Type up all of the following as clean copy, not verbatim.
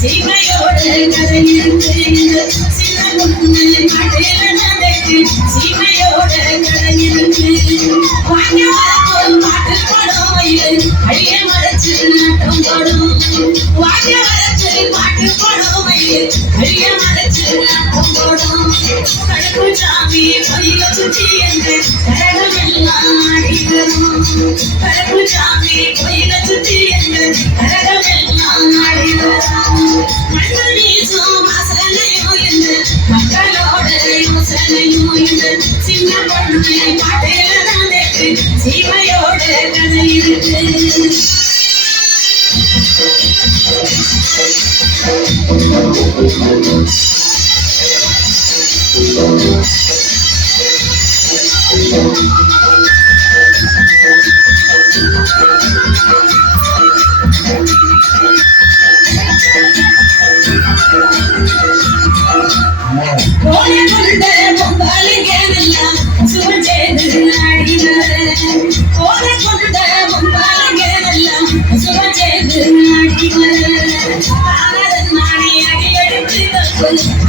சீமையோடு கரையிருந்து சின்ன பொண்ணு மாட்டேல நடக்கு சீமையோடு கரையிருந்து வாங்க வரப்போல் பாட்டு பாடும் வயல் அழிய மறைச்சு நாட்டம் பாடும் வாங்க வரச்சு பாட்டு பாடும் வயல் அழிய மறைச்சு நாட்டம் பாடும் கடுப்பு சாமி பயில சுற்றி என்று கரகமெல்லாம் ஆடி வரும் கடுப்பு சாமி பயில சுற்றி என்று கரகமெல்லாம் ஆடி வரும் மக்களோட யோசனையும் என்று சின்ன பொண்ணு பாட்டேல நடக்கு சீமையோட கதை இருக்கு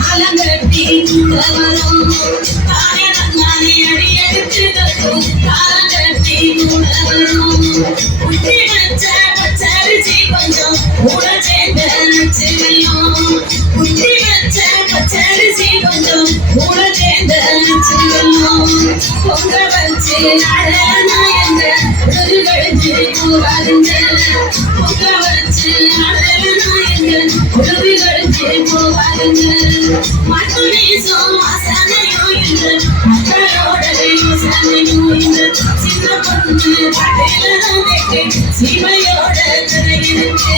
ஆலங்கட்டி வரும் தானே அடியெடுத்து காலங்கட்டி வரும் குட்டி வச்ச பச்சரிசி கொஞ்சம் கூட சேர்ந்த நச்சுவையும் குட்டி வச்ச பச்சரிசி கொஞ்சம் கூட சேர்ந்த நச்சுவையும் பொங்க வச்சு அழனா எங்க உடல் கழிச்சு போவாருங்க பொங்க வச்சு அழனா எங்க உடல் கழிச்சு போவாருங்க மட்டு வீசும் வாசனையும் என்று மக்களோட யோசனையும் என்று சின்ன பொண்ணு பாட்டேல நடக்கு சீமையோட கதை இருக்கு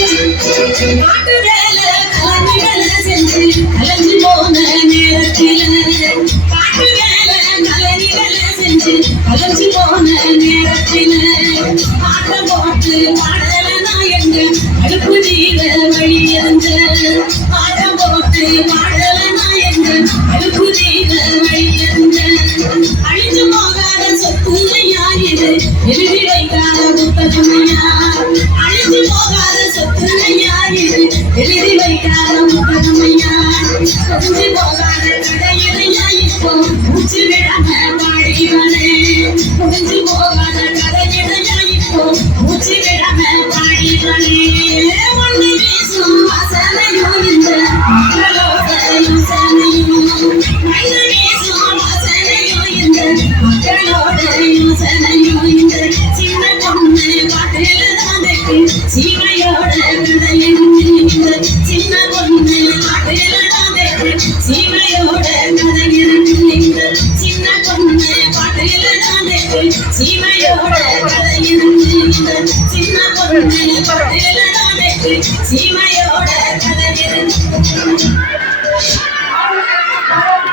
நாட்டு வேலை கலனிகளை செஞ்சு கலந்து போன நேரத்தில் காட்டு வேலை கலனிகளை செஞ்சு கலந்து போன நேரத்தில் ஆட்டம் போட்டு பாடலனா எங்க அடுப்பு நீர வழி இருந்து ஆட்டம் போட்டு பாடலனா எங்க அடுப்பு நீர வழி இருந்து அழிஞ்சு போகாத சொத்து யாரு எழுதி வைக்காத புத்தகமையா அழிஞ்சு போகாத சொத்து யாரு எழுதி வைக்காத புத்தகமையா கொஞ்சு போகாத கடையிலையா இப்போ மூச்சு விடாம பாடிவனே கொஞ்சு போகாத கடையிலையா இப்போ மூச்சு விடாம பாடிவனே ஒன்று வீசும் வாசனையும் இந்த மக்களோட யோசனையும் மண்ணு வீசும் வாசனையும் இந்த மக்களோட யோசனையும் இந்த சின்ன பொண்ணு பாட்டேல நடக்கு சீமையோட கதையிருந்து இந்த சின்ன பொண்ணு பாட்டேல நடக்கு சீமையோட கதையிருந்து இந்த சின்ன பொண்ணு பாட்டேல நடக்கு சீமையோட கதையிருந்து இந்த சின்ன பொண்ணு பாட்டேல நடக்கு சீமையோட கதையிருந்து